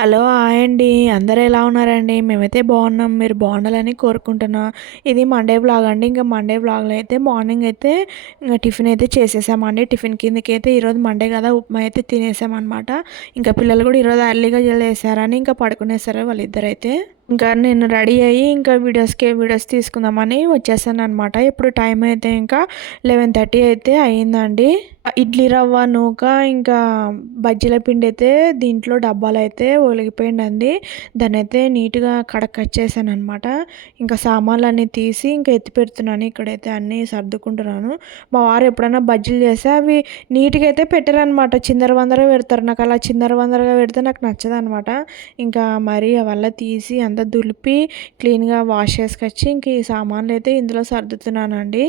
Hello hi అండి. అందరూ ఎలా ఉన్నారండి? మేమైతే బాగున్నాం. మీరు బాగుండాలని కోరుకుంటున్నా. ఇది మండే బ్లాగ్ అండి. ఇంకా మండే బ్లాగ్లో అయితే మార్నింగ్ అయితే ఇంకా టిఫిన్ అయితే చేసేసామండి. టిఫిన్ కిందకి అయితే ఈరోజు మండే కదా ఉప్మా అయితే తినేసామన్నమాట. ఇంకా పిల్లలు కూడా ఈరోజు అర్లీగా చేసారని ఇంకా పడుకునేసారు వాళ్ళిద్దరైతే. ఇంకా నేను రెడీ అయ్యి ఇంకా వీడియోస్కి వీడియోస్ తీసుకుందామని వచ్చేసాను అనమాట ఇప్పుడు టైం అయితే ఇంకా లెవెన్ థర్టీ అయితే అయ్యిందండి ఇడ్లీ రవ్వ నూక ఇంకా బజ్జీల పిండి అయితే దీంట్లో డబ్బాలు అయితే ఒలిగిపోయిందండి. దాన్ని అయితే నీట్గా కడక్ కట్ చేశాను అనమాట ఇంకా సామాన్లు అన్నీ తీసి ఇంకా ఎత్తి పెడుతున్నాను. ఇక్కడైతే అన్నీ సర్దుకుంటున్నాను. మా వారు ఎప్పుడైనా బజ్జీలు చేస్తే అవి నీట్గా అయితే పెట్టారనమాట చిందర వందరగా పెడతారు. నాకు అలా చిందర వందరగా పెడితే నాకు నచ్చదనమాట ఇంకా మరి అవల్ల తీసి అంత దులిపి క్లీన్గా వాష్ చేసుకొచ్చి ఇంక ఈ సామాన్లు అయితే ఇందులో సర్దుతున్నానండి.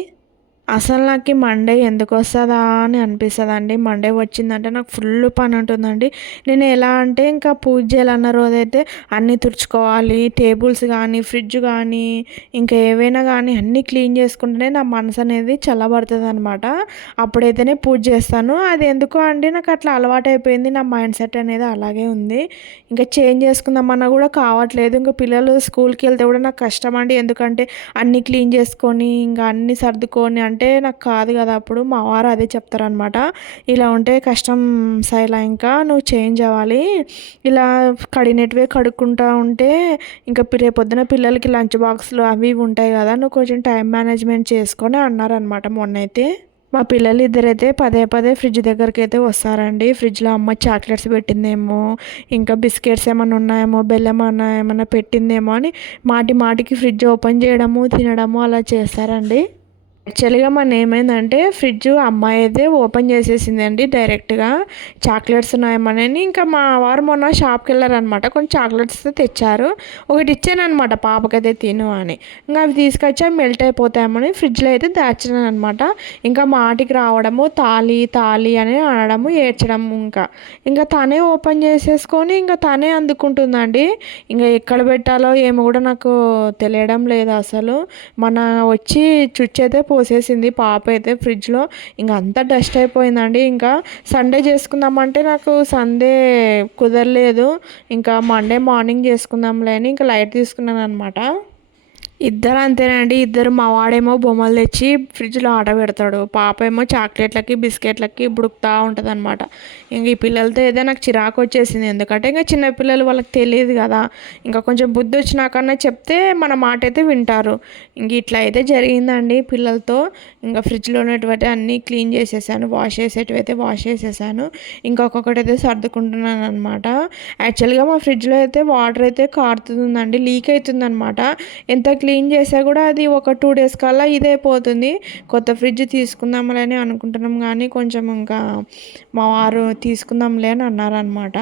అసలు నాకు మండే ఎందుకు వస్తుందా అని అనిపిస్తుంది అండి మండే వచ్చిందంటే నాకు ఫుల్ పని ఉంటుందండి నేను ఎలా అంటే ఇంకా పూజ చేయాలన్న రోజైతే అన్నీ తుడుచుకోవాలి. టేబుల్స్ కానీ ఫ్రిడ్జ్ కానీ ఇంకా ఏవైనా కానీ అన్నీ క్లీన్ చేసుకుంటేనే నా మనసు అనేది చల్లబడుతుంది అనమాట అప్పుడైతేనే పూజ చేస్తాను. అది ఎందుకు అండి నాకు అట్లా అలవాటు అయిపోయింది నా మైండ్ సెట్ అనేది అలాగే ఉంది. ఇంకా చేంజ్ చేసుకుందామన్నా కూడా కావట్లేదు. ఇంకా పిల్లలు స్కూల్కి వెళ్తే కూడా నాకు కష్టం అండి ఎందుకంటే అన్నీ క్లీన్ చేసుకొని ఇంకా అన్నీ సర్దుకొని అంటే అంటే నాకు కాదు కదా అప్పుడు మా వారు అదే చెప్తారనమాట ఇలా ఉంటే కష్టం సైలా ఇంకా నువ్వు చేంజ్ అవ్వాలి. ఇలా కడిగినట్టువే కడుక్కుంటా ఉంటే ఇంకా రేపొద్దున పిల్లలకి లంచ్ బాక్స్లు అవి ఇవి ఉంటాయి కదా నువ్వు కొంచెం టైం మేనేజ్మెంట్ చేసుకొని అన్నారనమాట మొన్నైతే. మా పిల్లలు ఇద్దరైతే పదే పదే ఫ్రిడ్జ్ దగ్గరికి అయితే వస్తారండి. ఫ్రిడ్జ్లో అమ్మ చాక్లెట్స్ పెట్టిందేమో ఇంకా బిస్కెట్స్ ఏమైనా ఉన్నాయేమో బెల్లం అన్నా ఏమైనా పెట్టిందేమో అని మాటి మాటికి ఫ్రిడ్జ్ ఓపెన్ చేయడము తినడము అలా చేస్తారండి. యాక్చువల్గా మన ఏమైందంటే ఫ్రిడ్జ్ అమ్మాయి అయితే ఓపెన్ చేసేసిందండి డైరెక్ట్గా. చాక్లెట్స్ ఉన్నాయమని ఇంకా మా వారు మొన్న షాప్కి వెళ్ళారనమాట కొన్ని చాక్లెట్స్ తెచ్చారు. ఒకటి ఇచ్చానమాట అనమాట పాపకైతే తిను అని. ఇంకా అవి తీసుకొచ్చి మెల్ట్ అయిపోతాయమని ఫ్రిడ్జ్లో అయితే దాచాను అనమాట ఇంకా మాటికి రావడము తాలి తాలి అని అనడము ఏడ్చడం ఇంకా. ఇంకా తనే ఓపెన్ చేసేసుకొని ఇంకా తనే అందుకుంటుందండి. ఇంకా ఎక్కడ పెట్టాలో ఏమో కూడా నాకు తెలియడం లేదు అసలు. మన వచ్చి చుచ్చైతే పోసేసింది. పాప అయితే ఫ్రిడ్జ్లో ఇంకా అంతా డస్ట్ అయిపోయిందండి. ఇంకా సండే చేసుకుందామంటే నాకు సండే కుదరలేదు. ఇంకా మండే మార్నింగ్ చేసుకుందాంలే అని ఇంకా లైట్ తీసుకున్నాను అనమాట ఇద్దరు అంతేనండి ఇద్దరు మా వాడేమో బొమ్మలు తెచ్చి ఫ్రిడ్జ్లో ఆట పెడతాడు. పాప ఏమో చాక్లెట్లకి బిస్కెట్లకి బుడుకుతూ ఉంటుంది అనమాట ఇంక ఈ పిల్లలతో ఏదో నాకు చిరాకు వచ్చేసింది. ఎందుకంటే ఇంకా చిన్నపిల్లలు వాళ్ళకి తెలియదు కదా. ఇంకా కొంచెం బుద్ధి వచ్చినాకన్నా చెప్తే మన మాట అయితే వింటారు. ఇంక ఇట్లా అయితే జరిగిందండి పిల్లలతో. ఇంకా ఫ్రిడ్జ్లో ఉన్నటువంటి అన్నీ క్లీన్ చేసేసాను. వాష్ చేసేటివి అయితే వాష్ చేసేసాను. ఇంకొకటి అయితే సర్దుకుంటున్నాను అనమాట యాక్చువల్గా మా ఫ్రిడ్జ్లో అయితే వాటర్ అయితే కారుతుందండి. లీక్ అవుతుందనమాట ఎంత క్లీన్ క్లీన్ చేసా కూడా అది ఒక టూ డేస్ కల్లా ఇదే పోతుంది. కొత్త ఫ్రిడ్జ్ తీసుకుందాంలే అనుకుంటున్నాం కానీ కొంచెం ఇంకా మా వారు తీసుకుందాంలే అని అన్నారనమాట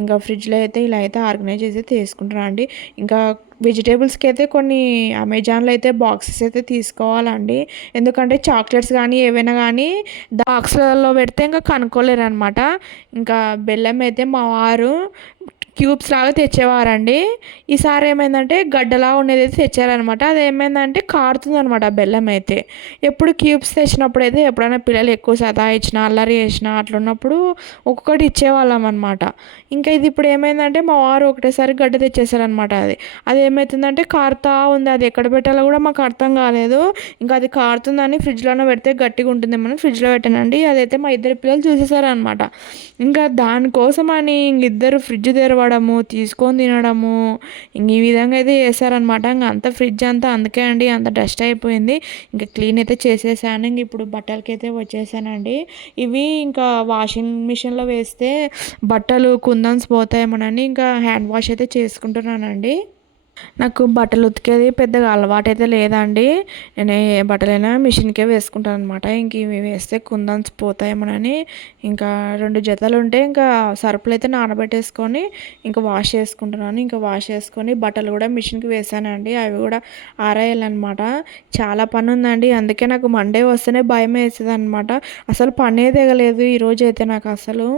ఇంకా ఫ్రిడ్జ్లో అయితే ఇలా అయితే ఆర్గనైజ్ చేసి తీసుకుంటారా అండి. ఇంకా వెజిటేబుల్స్కి అయితే కొన్ని అమెజాన్లో అయితే బాక్సెస్ అయితే తీసుకోవాలండి. ఎందుకంటే చాక్లెట్స్ కానీ ఏవైనా కానీ బాక్స్లలో పెడితే ఇంకా కనుక్కోలేరు అనమాట ఇంకా బెల్లం అయితే మా వారు క్యూబ్స్ లాగా తెచ్చేవారండి. ఈసారి ఏమైందంటే గడ్డలా ఉండేది అయితే తెచ్చారనమాట అది ఏమైందంటే కారుతుంది అనమాట బెల్లం అయితే. ఎప్పుడు క్యూబ్స్ తెచ్చినప్పుడు అయితే ఎప్పుడైనా పిల్లలు ఎక్కువ సతా ఇచ్చిన అల్లరి చేసిన అట్లున్నప్పుడు ఒక్కొక్కటి ఇచ్చేవాళ్ళం అనమాట ఇంకా ఇది ఇప్పుడు ఏమైందంటే మా వారు ఒకటేసారి గడ్డ తెచ్చేసారనమాట అది. అది ఏమవుతుందంటే కారుతా ఉంది. అది ఎక్కడ పెట్టాలో కూడా మాకు అర్థం కాలేదు. ఇంకా అది కారుతుందని ఫ్రిడ్జ్లోనే పెడితే గట్టిగా ఉంటుంది మనం ఫ్రిడ్జ్లో పెట్టానండి. అదైతే మా ఇద్దరు పిల్లలు చూసేసారనమాట ఇంకా దానికోసం అని ఇద్దరు ఫ్రిడ్జ్ తెరవ రావడము తీసుకొని తినడము. ఇంక ఈ విధంగా అయితే చేశారనమాట ఇంకా అంత ఫ్రిడ్జ్ అంతా అందుకే అండి అంత డస్ట్ అయిపోయింది. ఇంకా క్లీన్ అయితే చేసేసాను. ఇంక ఇప్పుడు బట్టలకి అయితే వచ్చేసానండి. ఇవి ఇంకా వాషింగ్ మిషన్లో వేస్తే బట్టలు కుందన్స్ పోతాయేమోనని ఇంకా హ్యాండ్ వాష్ అయితే చేసుకుంటున్నానండి. నాకు బట్టలు ఉతికేది పెద్దగా అలవాటు అయితే లేదండి. నేను ఏ బట్టలైనా మిషన్కే వేసుకుంటాను అనమాట ఇంక ఇవి వేస్తే కుందన్స్ పోతాయేమోనని ఇంకా రెండు జతలు ఉంటే ఇంకా సరుపులు అయితే నానబెట్టేసుకొని ఇంకా వాష్ చేసుకుంటున్నాను. ఇంకా వాష్ చేసుకొని బట్టలు కూడా మిషన్కి వేసానండి. అవి కూడా ఆరాయాలన్నమాట. చాలా పని ఉందండి అందుకే నాకు మండే వస్తేనే భయం వేసేది అనమాట అసలు పనే తెగలేదు ఈరోజు అయితే నాకు అసలు.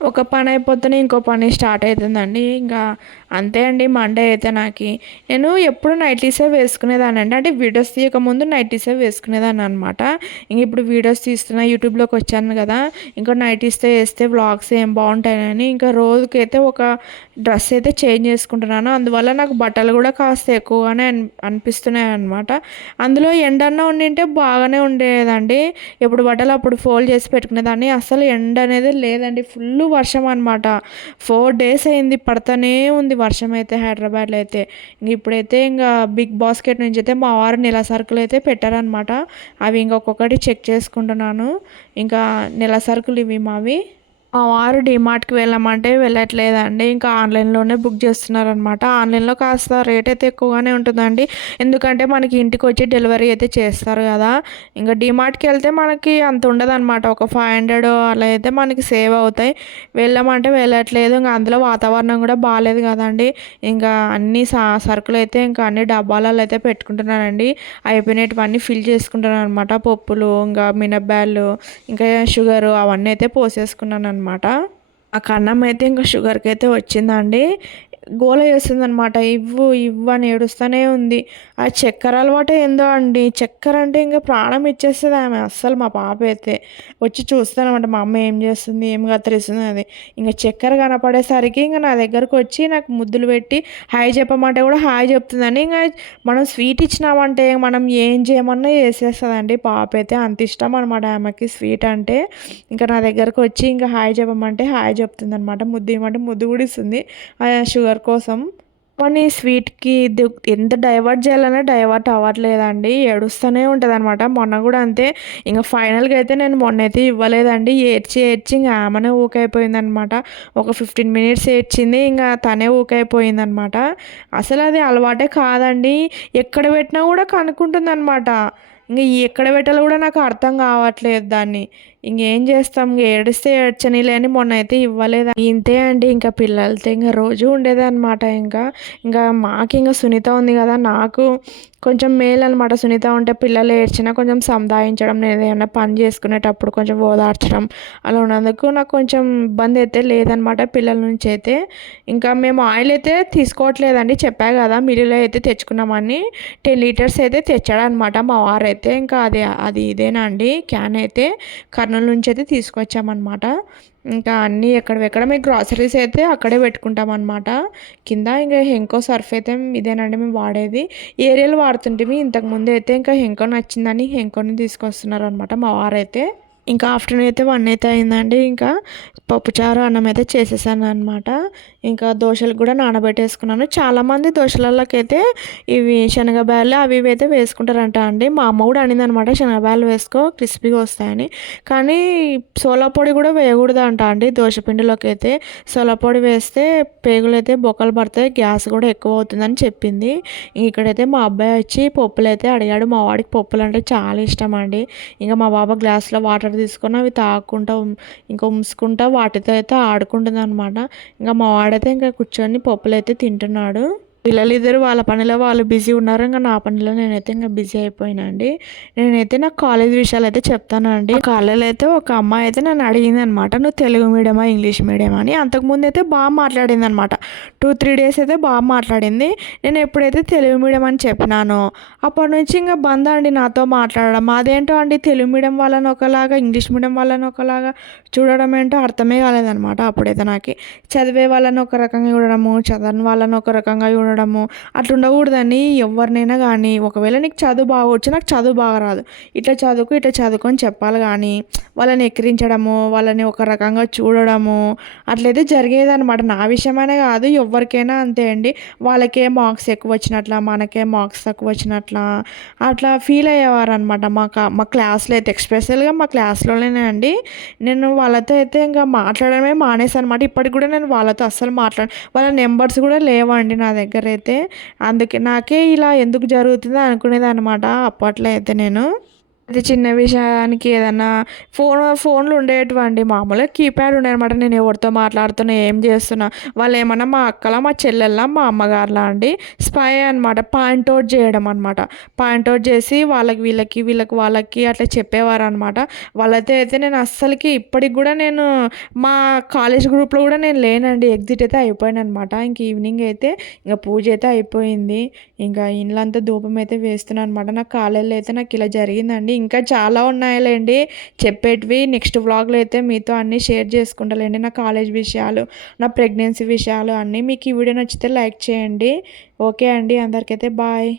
ఒక పని అయిపోతేనే ఇంకో పని స్టార్ట్ అవుతుందండి. ఇంకా అంతే అండి మండే అయితే నాకు. నేను ఎప్పుడు నైటీసే వేసుకునేదాన్ని అండి. అంటే వీడియోస్ తీయక ముందు నైటీసే వేసుకునేదాన్ని అనమాట ఇంక ఇప్పుడు వీడియోస్ తీస్తున్నా యూట్యూబ్లోకి వచ్చాను కదా. ఇంకా నైటీస్తే వేస్తే వ్లాగ్స్ ఏం బాగుంటాయని ఇంకా రోజుకైతే ఒక డ్రెస్ అయితే చేంజ్ చేసుకుంటున్నాను. అందువల్ల నాకు బట్టలు కూడా కాస్త ఎక్కువగానే అని అనిపిస్తున్నాయి అనమాట అందులో ఎండన్న ఉండింటే బాగానే ఉండేదండి. ఎప్పుడు బట్టలు అప్పుడు ఫోల్డ్ చేసి పెట్టుకునేదాన్ని అసలు ఎండ అనేది లేదండి. ఫుల్ వర్షం అనమాట ఫోర్ డేస్ అయింది. పడతానే ఉంది వర్షం అయితే హైదరాబాద్లో అయితే. ఇంక ఇప్పుడైతే ఇంకా బిగ్ బాస్కెట్ నుంచి అయితే మా వారు నెల సరుకులు అయితే పెట్టారనమాట అవి ఇంకొకటి చెక్ చేసుకుంటున్నాను. ఇంకా నెల సరుకులు ఇవి మావి. మా వారు డిమార్ట్కి వెళ్ళమంటే వెళ్ళట్లేదండి. ఇంకా ఆన్లైన్లోనే బుక్ చేస్తున్నారనమాట ఆన్లైన్లో కాస్త రేట్ అయితే ఎక్కువగానే ఉంటుందండి. ఎందుకంటే మనకి ఇంటికి వచ్చి డెలివరీ అయితే చేస్తారు కదా. ఇంకా డిమార్ట్కి వెళ్తే మనకి అంత ఉండదు అనమాట ఒక ఫైవ్ హండ్రెడ్ అలా అయితే మనకి సేవ్ అవుతాయి. వెళ్ళమంటే వెళ్ళట్లేదు. ఇంకా అందులో వాతావరణం కూడా బాగాలేదు కదండి. ఇంకా అన్ని సరుకులు అయితే ఇంకా అన్ని డబ్బాలలో అయితే పెట్టుకుంటున్నానండి అయిపోయినటువన్నీ ఫిల్ చేసుకుంటున్నాను అనమాట పప్పులు ఇంకా మినప్పాలు ఇంకా షుగరు అవన్నీ అయితే పోసేసుకున్నాను అనమాట ఆ కన్నం అయితే ఇంకా షుగర్కి అయితే వచ్చిందండి. గోల చేస్తుందనమాట ఇవ్వు ఇవ్వు అని ఏడుస్తూనే ఉంది. ఆ చక్కెర అలవాటే ఏందో అండి. చక్కెర అంటే ఇంకా ప్రాణం ఇచ్చేస్తుంది ఆమె. అస్సలు మా పాప అయితే. వచ్చి చూస్తానమాట మా అమ్మ ఏం చేస్తుంది? ఏం కత్తిరిస్తుంది? అది ఇంకా చక్కెర కనపడేసరికి ఇంకా నా దగ్గరకు వచ్చి నాకు ముద్దులు పెట్టి హాయ్ చెప్పమంటే కూడా హాయ్ చెప్తుందని ఇంకా మనం స్వీట్ ఇచ్చినామంటే మనం ఏం చేయమన్నా చేసేస్తుందండి. పాప అయితే అంత ఇష్టం అనమాట ఆమెకి స్వీట్ అంటే. ఇంకా నా దగ్గరకు వచ్చి ఇంకా హాయ్ చెప్పమంటే హాయ్ చెప్తుంది అనమాట ముద్దు ఇవ్వమంటే ముద్దు కూడా ఇస్తుంది. షుగర్ కలర్ కోసం. కానీ స్వీట్కి ఎంత డైవర్ట్ చేయాలన్నా డైవర్ట్ అవ్వట్లేదండి. ఏడుస్తూనే ఉంటుంది అనమాట మొన్న కూడా అంతే. ఇంకా ఫైనల్గా అయితే నేను మొన్న అయితే ఇవ్వలేదండి. ఏడ్చి ఏడ్చి ఇంకా ఆమెనే ఊకైపోయిందనమాట ఒక ఫిఫ్టీన్ మినిట్స్ ఏడ్చింది. ఇంకా తనే ఊకైపోయిందనమాట అసలు అది అలవాటే కాదండి. ఎక్కడ పెట్టినా కూడా కనుక్కుంటుంది అనమాట ఇంక ఎక్కడ పెట్టాలో కూడా నాకు అర్థం కావట్లేదు దాన్ని. ఇంకేం చేస్తాం? ఏడిస్తే ఏడ్చని లేని మొన్న అయితే ఇవ్వలేదు? ఇంతే అండి ఇంకా పిల్లలతో ఇంకా రోజు ఉండేదన్నమాట ఇంకా. ఇంకా మాకు ఇంకా సునీత ఉంది కదా నాకు కొంచెం మేలు అనమాట సునీత ఉంటే పిల్లలు ఏడ్చినా కొంచెం సంధాయించడం నేను ఏదైనా పని చేసుకునేటప్పుడు కొంచెం ఓదార్చడం అలా ఉన్నందుకు నాకు కొంచెం ఇబ్బంది అయితే లేదనమాట పిల్లల నుంచి అయితే ఇంకా మేము ఆయిల్ అయితే తీసుకోవట్లేదండి చెప్పా కదా మిల్లులో అయితే తెచ్చుకున్నామని. టెన్ లీటర్స్ అయితే తెచ్చాడనమాట మా వారైతే. ఇంకా అది అది ఇదేనా అండి క్యాన్ అయితే. కర్నూలు నుంచి అయితే తీసుకొచ్చామన్నమాట. ఇంకా అన్నీ ఎక్కడెక్కడ మేము గ్రాసరీస్ అయితే అక్కడే పెట్టుకుంటాం అనమాట కింద ఇంకా హెంకో సర్ఫ్ అయితే ఇదేనండి మేము వాడేది. ఏరియాలు వాడుతుంటే ఇంతకుముందు అయితే ఇంకా హెంకో నచ్చిందని హెంకోని తీసుకొస్తున్నారు అనమాట మా వారైతే. ఇంకా ఆఫ్టర్నూన్ అయితే వన్ అయితే అయిందండి. ఇంకా పప్పుచారు అన్నం అయితే చేసేసాను అనమాట ఇంకా దోశలు కూడా నానబెట్టేసుకున్నాను. చాలామంది దోశలలోకి అయితే ఇవి శనగబ్యాలు అవి ఇవి అయితే వేసుకుంటారంట అండి. మా అమ్మ కూడా అనింది అనమాట శనగబ్యాలు వేసుకో క్రిస్పీగా వస్తాయని. కానీ సోలా పొడి కూడా వేయకూడదు అంట అండి దోశపిండిలోకి అయితే సోలా పొడి వేస్తే పేగులు అయితే బొక్కలు పడతాయి గ్యాస్ కూడా ఎక్కువ అవుతుందని చెప్పింది. ఇక్కడైతే మా అబ్బాయి వచ్చి పప్పులు అయితే అడిగాడు. మా వాడికి పప్పులు అంటే చాలా ఇష్టం అండి. ఇంకా మా బాబా గ్లాస్లో వాటర్ తీసుకొని అవి తాకుంటా ఇంకా ఉమ్సుకుంటా వాటితో అయితే ఆడుకుంటుంది అనమాట ఇంకా మా వాడైతే ఇంకా కూర్చొని పప్పులు అయితే తింటున్నాడు. పిల్లలిద్దరు వాళ్ళ పనిలో వాళ్ళు బిజీ ఉన్నారు. ఇంకా నా పనిలో నేనైతే ఇంకా బిజీ అయిపోయినా అండి. నేనైతే నాకు కాలేజ్ విషయాలు అయితే చెప్తాను అండి. కాలేజీలో అయితే ఒక అమ్మాయి అయితే నన్ను అడిగింది అనమాట నువ్వు తెలుగు మీడియమా ఇంగ్లీష్ మీడియమా? అని. అంతకుముందు అయితే బాగా మాట్లాడింది అనమాట టూ త్రీ డేస్ అయితే బాగా మాట్లాడింది. నేను ఎప్పుడైతే తెలుగు మీడియం అని చెప్పినానో అప్పటి నుంచి ఇంకా బంద్ అండి నాతో మాట్లాడడం. అదేంటో అండి తెలుగు మీడియం వాళ్ళని ఒకలాగా ఇంగ్లీష్ మీడియం వాళ్ళని ఒకలాగా చూడడం ఏంటో అర్థమే కాలేదనమాట అప్పుడైతే నాకు. చదివే వాళ్ళని ఒక రకంగా చూడడము చదవని వాళ్ళని ఒక రకంగా చూడడం ఉండడము అట్లా ఉండకూడదని ఎవరినైనా కానీ ఒకవేళ నీకు చదువు బాగా వచ్చి నాకు చదువు బాగా రాదు. ఇట్లా చదువుకు ఇట్లా చదువుకొని చెప్పాలి కానీ వాళ్ళని ఎక్కిరించడము వాళ్ళని ఒక రకంగా చూడడము అట్లయితే జరిగేదనమాట నా విషయమైనా కాదు ఎవరికైనా అంతే అండి. వాళ్ళకే మార్క్స్ ఎక్కువ వచ్చినట్ల మనకే మార్క్స్ తక్కువ వచ్చినట్ల అట్లా ఫీల్ అయ్యేవారు అనమాట మా మా క్లాస్లో అయితే ఎక్స్పెషల్గా మా క్లాస్లోనే అండి. నేను వాళ్ళతో అయితే ఇంకా మాట్లాడడమే మానేసాను అనమాట ఇప్పటికి కూడా నేను వాళ్ళతో అస్సలు మాట్లాడ వాళ్ళ నెంబర్స్ కూడా లేవండి నా దగ్గర. అయితే అందుకే నాకే ఇలా ఎందుకు జరుగుతుందో అనుకునేది అనమాట అప్పట్లో అయితే నేను. అది చిన్న విషయానికి ఏదన్నా ఫోన్ ఫోన్లు ఉండేటివండి మామూలుగా కీప్యాడ్ ఉండేనమాట నేను ఎవరితో మాట్లాడుతున్నా ఏం చేస్తున్నా. వాళ్ళు ఏమన్నా మా అక్కలా మా చెల్లెల్లా మా అమ్మగారులా అండి స్పై అనమాట పాయింట్ అవుట్ చేయడం అనమాట పాయింట్ అవుట్ చేసి వాళ్ళకి వీళ్ళకి వీళ్ళకి వాళ్ళకి అట్లా చెప్పేవారు అనమాట వాళ్ళతో అయితే నేను అస్సలకి ఇప్పటికి కూడా నేను మా కాలేజ్ గ్రూప్లో కూడా నేను లేనండి. ఎగ్జిట్ అయితే అయిపోయాను అనమాట ఇంక ఈవినింగ్ అయితే ఇంకా పూజ అయితే అయిపోయింది. ఇంకా ఇండ్లంతా ధూపం అయితే వేస్తున్నాను అనమాట నా కాలేజీలో అయితే నాకు ఇలా జరిగిందండి. ఇంకా చాలా ఉన్నాయిలేండి. చెప్పేటివి నెక్స్ట్ వ్లాగ్లో అయితే మీతో అన్నీ షేర్ చేసుకుంటాలేండి. నా కాలేజ్ విషయాలు నా ప్రెగ్నెన్సీ విషయాలు అన్నీ. మీకు ఈ వీడియో నచ్చితే లైక్ చేయండి. ఓకే అండి. అందరికైతే బాయ్.